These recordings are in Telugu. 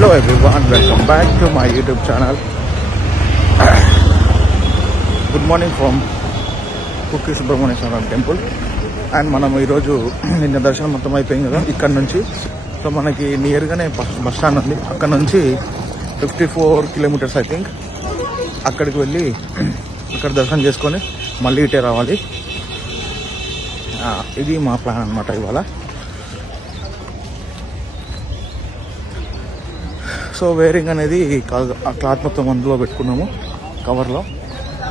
Hello everyone, welcome back to my YouTube channel. Good morning from Kukki Subramanyaswamy temple. And మనం ఈరోజు నిన్న దర్శనం మొత్తం అయిపోయింది కదా ఇక్కడ నుంచి. సో మనకి నియర్గానే బస్ స్టాండ్ ఉంది, అక్కడ నుంచి 54 కిలోమీటర్స్ ఐ థింక్. అక్కడికి వెళ్ళి అక్కడ దర్శనం చేసుకొని మళ్ళీ ఇటే రావాలి. ఇది మా ప్లాన్ అనమాట ఇవాళ. సో వేరింగ్ అనేది ఆ క్లాత్ మొత్తం అందులో పెట్టుకున్నాము కవర్లో.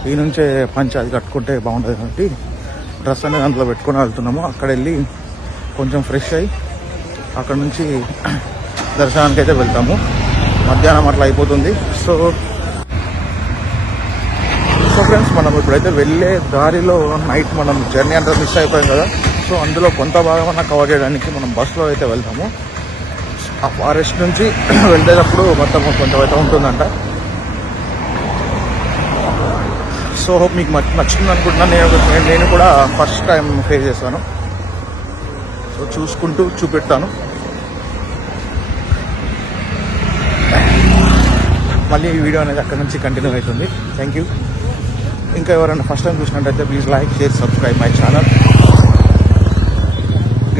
ఈ నుంచే పంచ అది కట్టుకుంటే బాగుంటుంది కాబట్టి డ్రెస్ అనేది అందులో పెట్టుకుని వెళ్తున్నాము. అక్కడ వెళ్ళి కొంచెం ఫ్రెష్ అయ్యి అక్కడ నుంచి దర్శనానికి అయితే వెళ్తాము. మధ్యాహ్నం అట్లా అయిపోతుంది. సో ఫ్రెండ్స్, మనం ఇప్పుడైతే వెళ్ళే దారిలో నైట్ మనం జర్నీ అంతా మిస్ అయిపోయాం కదా. సో అందులో కొంత భాగం కవర్ చేయడానికి మనం బస్సులో అయితే వెళ్తాము. ఆ ఫారెస్ట్ నుంచి వెళ్ళేటప్పుడు మొత్తం కొంచెం అయితే ఉంటుందంట. సో హోప్ మీకు నచ్చింది అనుకుంటున్నాను. నేను కూడా ఫస్ట్ టైం ఫేస్ చేశాను. సో చూసుకుంటూ చూపెడతాను. మళ్ళీ ఈ వీడియో అనేది అక్కడ నుంచి కంటిన్యూ అవుతుంది. Thank you. ఇంకా ఎవరైనా ఫస్ట్ టైం చూసినట్టయితే please like, share, subscribe my channel.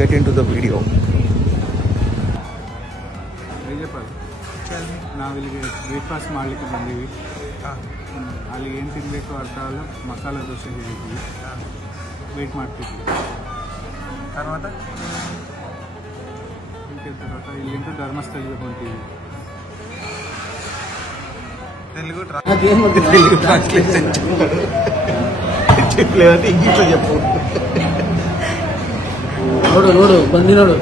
Get in to the video. ನಾವಿಲ್ಲಿಗೆ ಬ್ರೇಕ್ಫಾಸ್ಟ್ ಮಾಡಲಿಕ್ಕೆ ಬಂದೀವಿ. ಅಲ್ಲಿ ಏನು ತಿನ್ನಬೇಕು ಅರ್ಥ ಆಗಲ್ಲ. ಮಸಾಲೆ ದೋಸೆ ಹೇಳಿದ್ವಿ, ವೆಯ್ಟ್ ಮಾಡ್ತಿದ್ವಿ. తర్వాత ಇಲ್ಲಿಂದ ಧರ್ಮಸ್ಥಳಕ್ಕೆ ಬಂತೀವಿ. తెలుగు ట్రాన్స్లేషన్ చెప్పలేదంటే ఇంగ్లీష్లో చెప్పు. ನೋಡು ನೋಡು ಬಂದಿ ನೋಡು.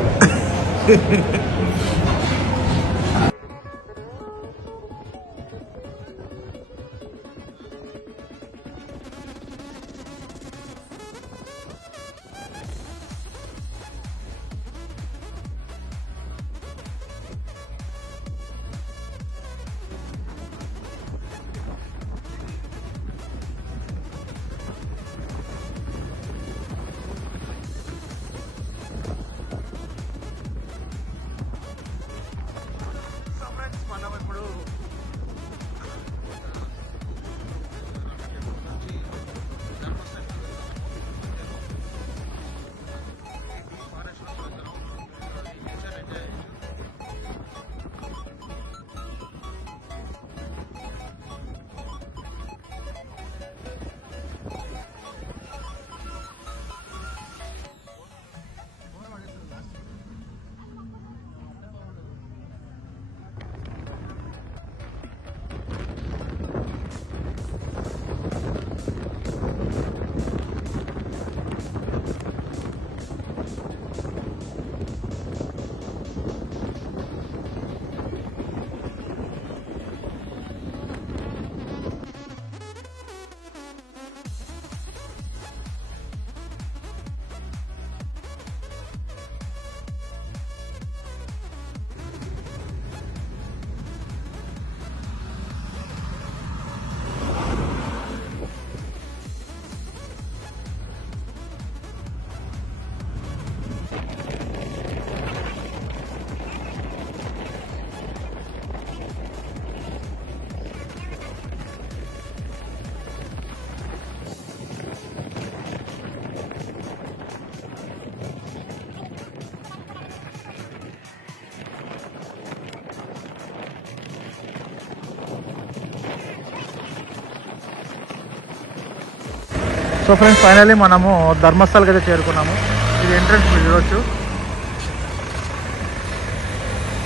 సో ఫ్రెండ్స్, ఫైనల్లీ మనము ధర్మస్థలకి అయితే చేరుకున్నాము. ఇది ఎంట్రన్స్ మీరు చూడవచ్చు,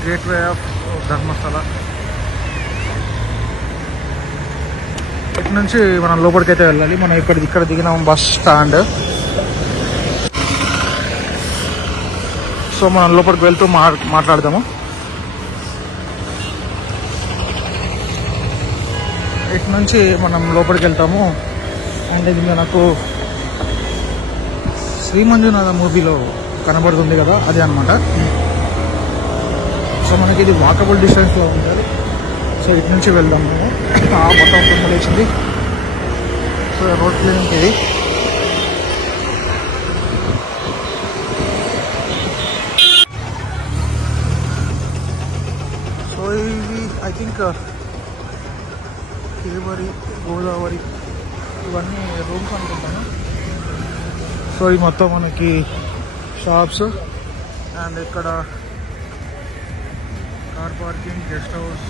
గేట్ వే ఆఫ్ ధర్మస్థల. ఇటు నుంచి మనం లోపలికి అయితే వెళ్ళాలి. మనం ఇక్కడ దిగినాము బస్ స్టాండ్. సో మనం లోపలికి వెళ్తూ మాట్లాడదాము. ఇటు నుంచి మనం లోపలికి వెళ్తాము. అండ్ ఇది మనకు శ్రీ మంజునాథ మూవీలో కనబడుతుంది కదా, అది అనమాట. సో మనకి ఇది వాకబుల్ డిస్టెన్స్లో ఉంటుంది. సో ఇటు నుంచి వెళ్దాం మేము. మొత్తం తుమ్మలు వేసింది. సో రోడ్ క్లీనింగ్ ఇది. So I think Kaveri, Godavari ఇవన్నీ రూమ్స్ అనుకుంటాను. సో ఇది మొత్తం మనకి షాప్స్ అండ్ ఇక్కడ car parking, guest house,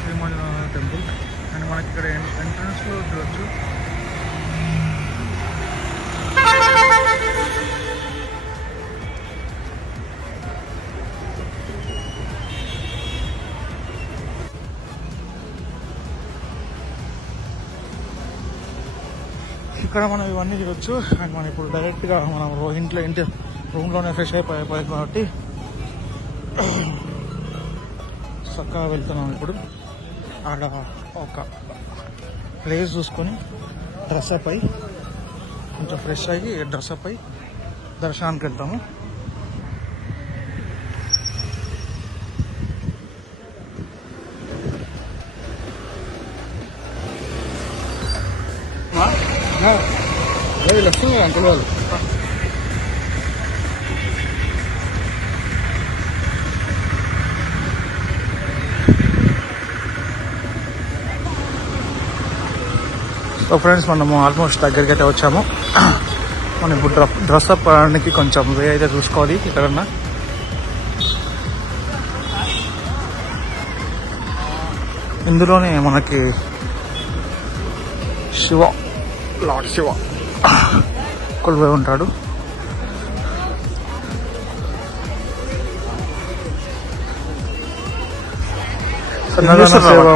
Srimanjunatha temple. And మనకి ఇక్కడ ఎంట్రన్స్లో చూడవచ్చు ఇక్కడ మనం ఇవన్నీ చూడొచ్చు. అండ్ మనం ఇప్పుడు డైరెక్ట్గా మనం ఇంటి రూమ్లోనే ఫ్రెష్ అయిపోయి కాబట్టి చక్కగా వెళ్తున్నాం. ఇప్పుడు ఆడ ఒక ప్లేస్ చూసుకొని డ్రెస్అప్ అయ్యి కొంచెం ఫ్రెష్ అయ్యి డ్రెస్అప్ అయ్యి దర్శనానికి వెళ్తాము. వస్తుంది అంకుల్ వాళ్ళు. సో ఫ్రెండ్స్ మనము ఆల్మోస్ట్ దగ్గరికి అయితే వచ్చాము. మనం ఇప్పుడు డ్రెస్అప్ అవడానికి కొంచెం వే అయితే చూసుకోవాలి. ఎక్కడన్నా ఇందులోనే మనకి లార్డ్ శివ కొలువై ఉంటాడు.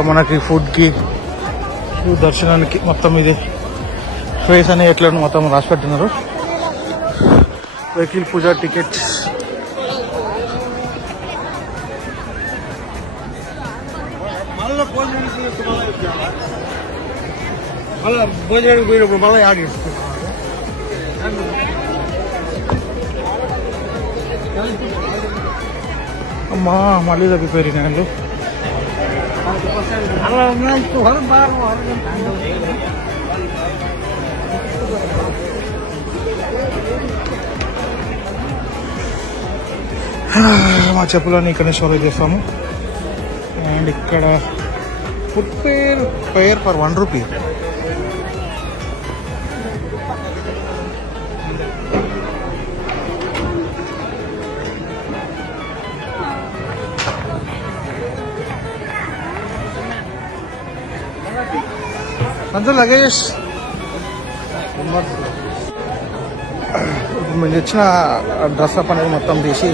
మనకి ఫుడ్కి దర్శనానికి మొత్తం ఇది ఫేస్ అని ఎట్లా మొత్తం రాసి పెట్టినారు. వెహికల్ పూజ టికెట్స్ భోజనానికి పోయినప్పుడు మళ్ళీ యాడ్ అమ్మా మళ్ళీ తగ్గిపోయి నేను మా చెప్పులని ఇక్కడ షోలో చేస్తాము. అండ్ ఇక్కడ ఫుడ్ పేర్ ఫర్ 1 రూపీ. అంతా లగేజ్ మేము తెచ్చిన డ్రెస్అప్ అనేది మొత్తం తీసి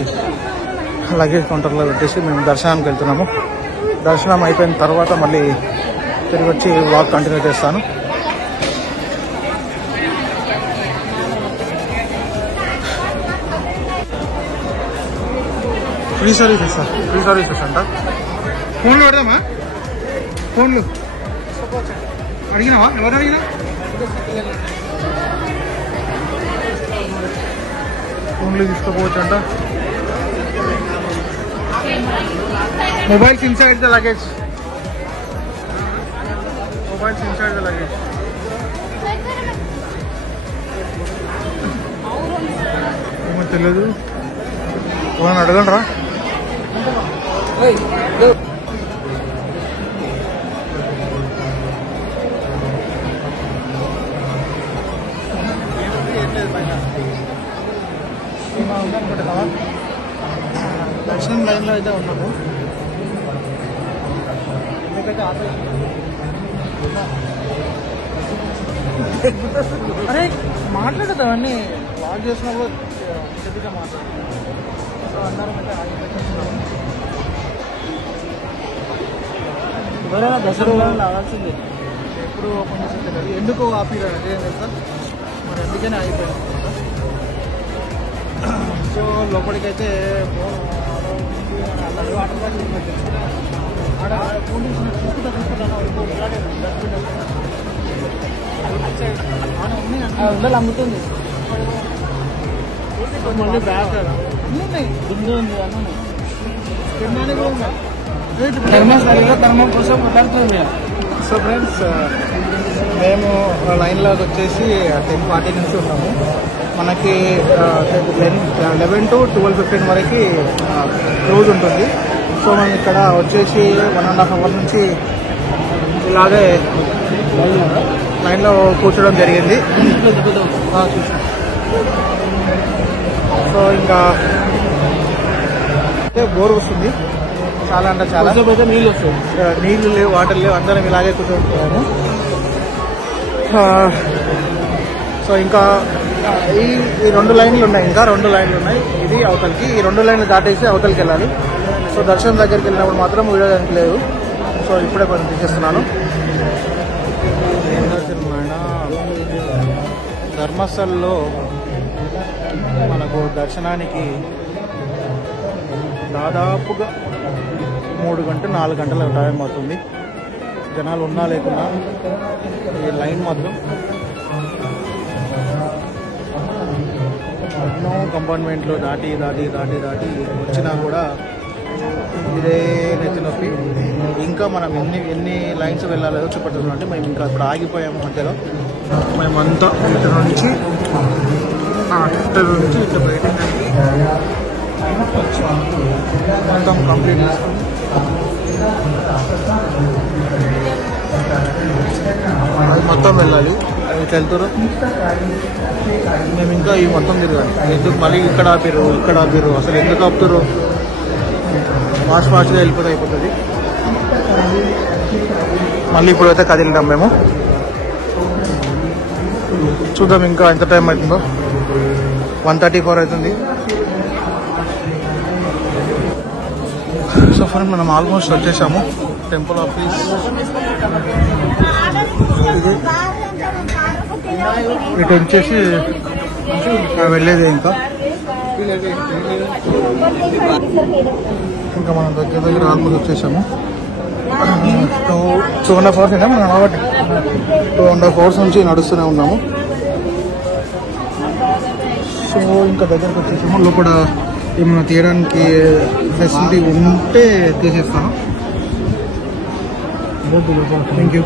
లగేజ్ కౌంటర్లో పెట్టేసి మేము దర్శనానికి వెళ్తున్నాము. దర్శనం అయిపోయిన తర్వాత మళ్ళీ తిరిగి వచ్చి వాక్ కంటిన్యూ చేస్తాను. ఫ్రీ సర్వీసెస్ అంట. ఫోన్లు పెడదామా? ఫోన్లు అడిగినావా? ఎవరు అడిగినా? ఫోన్లు తీసుకోపోవచ్చు అంట. Mobiles inside the luggage. ఏమో తెలియదు. ఏమన్నా అడగండి రా. దర్శనం లైన్లో అయితే ఉన్నాము. అరే మాట్లాడదు అవన్నీ వాక్ చేసినప్పుడు చెట్టుగా మాట్లాడదు. సో అందరం అయితే ఎవరైనా దసరా ఆగాల్సిందే. ఎప్పుడు ఓపెన్ చేసి తెలియదు. ఎందుకు ఆపిరా అదే కదా మరి, అందుకనే ఆగిపోయింది. సో లోపలికైతే ఉండలు అమ్ముతుంది. మళ్ళీ బ్యాక్ బిందు ఉంది ధర్మం కోసం పడుతుంది. సో ఫ్రెండ్స్ మేము లైన్లోకి వచ్చేసి 10:40 నుంచి ఉన్నాము. మనకి 11 to 12:15 వరకు క్లోజ్ ఉంటుంది. సో మనం ఇక్కడ వచ్చేసి 1.5 hours నుంచి ఇలాగే లైన్లో కూర్చోవడం జరిగింది. సో ఇంకా బోర్ వస్తుంది చాలా, అంటే చాలా నీళ్ళు వస్తుంది. నీళ్ళు లేవు, వాటర్ లేవు, అందరం ఇలాగే కూర్చోబెట్టుకున్నాము. సో ఇంకా ఈ 2 లైన్లు ఉన్నాయి, ఇంకా 2 లైన్లు ఉన్నాయి. ఇది అవతలకి, ఈ 2 లైన్లు దాటేసి అవతలకి వెళ్ళాలి. సో దర్శనం దగ్గరికి వెళ్ళినప్పుడు మాత్రం వీడియో దానికి లేదు. సో ఇప్పుడే కొంచెం తీసేస్తున్నాను. ధర్మస్థల్లో మనకు దర్శనానికి దాదాపుగా 3 గంటలు 4 గంటల టైం అవుతుంది. జనాలు ఉన్నా లేకున్నా ఈ లైన్ మాత్రం ఎన్నో కంపార్ట్మెంట్లు దాటి వచ్చినా కూడా ఇదే నెత్తి నొప్పి. ఇంకా మనం ఎన్ని లైన్స్ వెళ్ళాలో చూపెడుతున్నాం అంటే మేము ఇంకా ఇప్పుడు ఆగిపోయాము మధ్యలో. మేమంతా ఇటు నుంచి ఇటు బయటకి మొత్తం కంప్లీట్ చేసుకుని మొత్తం వెళ్ళాలి. ఇటు వెళ్తారు, మేము ఇంకా ఈ మొత్తం తిరగాలి. ఎందుకు మళ్ళీ ఇక్కడ ఆపిరు అసలు ఎందుకు ఆపుతారు? ఫాస్ట్గా వెళ్ళిపోతే అయిపోతుంది. మళ్ళీ ఇప్పుడైతే కదిలినాం మేము. చూద్దాం ఇంకా ఎంత టైం అవుతుందో. 1:34 అవుతుంది. సో ఫ్రెండ్ మనం ఆల్మోస్ట్ వచ్చేసాము టెంపుల్ ఆఫీస్. ఇటు వచ్చేసి వెళ్ళేది ఇంకా మనం దగ్గర ఆల్మోస్ట్ వచ్చేసాము. 2.5 hours అయినా మనం కాబట్టి 2.5 hours నుంచి నడుస్తూనే ఉన్నాము. సో ఇంకా దగ్గరకు వచ్చేసాము. లోపల ఏమైనా తీయడానికి ఫెసిలిటీ ఉంటే తీసేస్తాను. Thank you.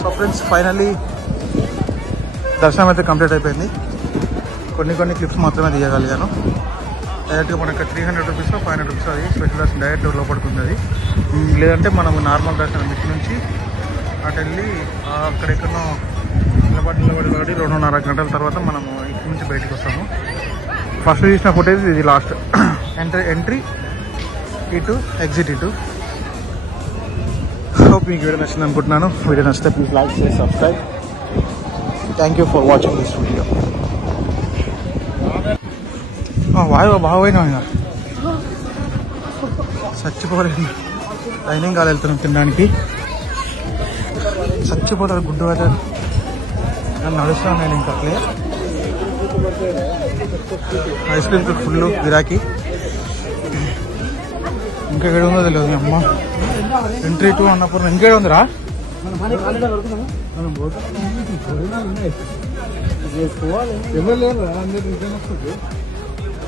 So friends finally దర్శనం అయితే కంప్లీట్ అయిపోయింది. కొన్ని క్లిప్స్ మాత్రమే తీయగలిగాను. డైరెక్ట్గా మనకి 300 రూపీస్ 500 రూపీస్ అది స్పెషల్ దర్శనం డైరెక్ట్ లోపడుతుంది. అది లేదంటే మనం నార్మల్ దర్శనం ఇటు నుంచి అటు వెళ్ళి అక్కడెక్కడో నిలబడి 2.5 గంటల తర్వాత మనము ఇటు నుంచి బయటకు వస్తాము. ఫస్ట్ చూసిన ఫుటేజ్ ఇది లాస్ట్ ఎంట్రీ ఇటు ఎగ్జిట్ ఇటు. హోప్ మీకు వీడియో నచ్చింది అనుకుంటున్నాను. వీడియో నచ్చితే please like share subscribe. Thank you for watching this video. వాయు బాగా పోయినా ఇంకా చచ్చిపోలేదు. డైనింగ్ హాల్ వెళ్తున్నాం తినడానికి. చచ్చిపోతాడు గుడ్డు అయితే నడుస్తున్నాను నేను ఇంకా అట్లే. ఐస్ క్రీమ్కి ఫుల్ గిరాకీ. ఇంకా ఏడు ఉందో తెలియదు మీ అమ్మ. ఎంట్రీ 2 అన్నప్పుడు ఇంకేడు ఉందిరా.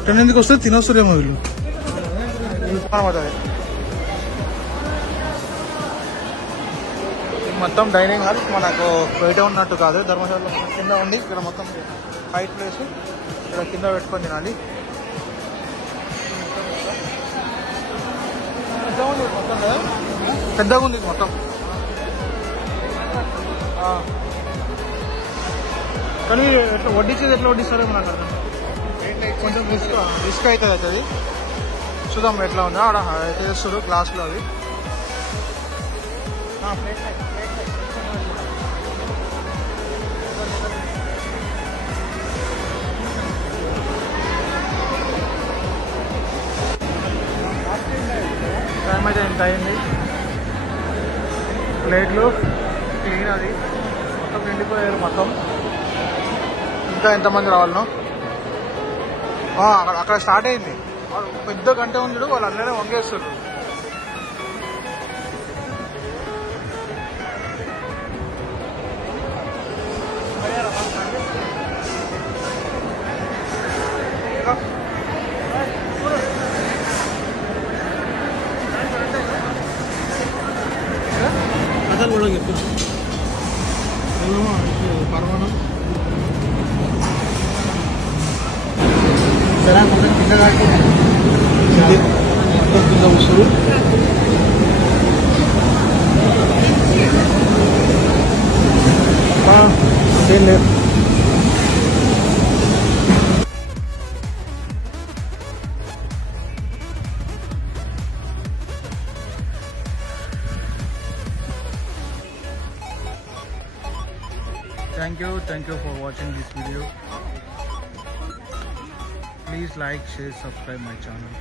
టెన్ ఎందుకు వస్తుంది తినొస్తుందేమో వీళ్ళు. మొత్తం డైనింగ్ హాల్ మనకు బయట ఉన్నట్టు కాదు, ధర్మశాలలో కింద ఉండి ఇక్కడ మొత్తం హైట్ ప్లేస్. ఇక్కడ కింద పెట్టుకొని తినాలి. మొత్తం కదా పెద్దగా ఉంది మొత్తం. కానీ ఎట్లా వడ్డించేది ఎట్లా వడ్డిస్తారో మనకు అర్థం. కొంచెం రిస్క్ అవుతుంది అది. చూద్దాం ఎట్లా ఉందో. ఆడ చేస్తారు గ్లాసులో అవి. టైం అయితే ఎంత అయింది. ప్లేట్లు క్లీన్ అది మొత్తం నిండిపోయారు మొత్తం. ఇంకా ఎంతమంది రావాలనో. అక్కడ స్టార్ట్ అయింది. పెద్ద గంట ఉంది చూడు, వాళ్ళు అందరూ వంగేస్తారు. అతను కూడా చెప్పు పర్వాణం సరే కొంచెం కింద కాకి కింద వస్తుంది. ఏం లేదు. Thank you for watching this video. Please like, share, subscribe my channel.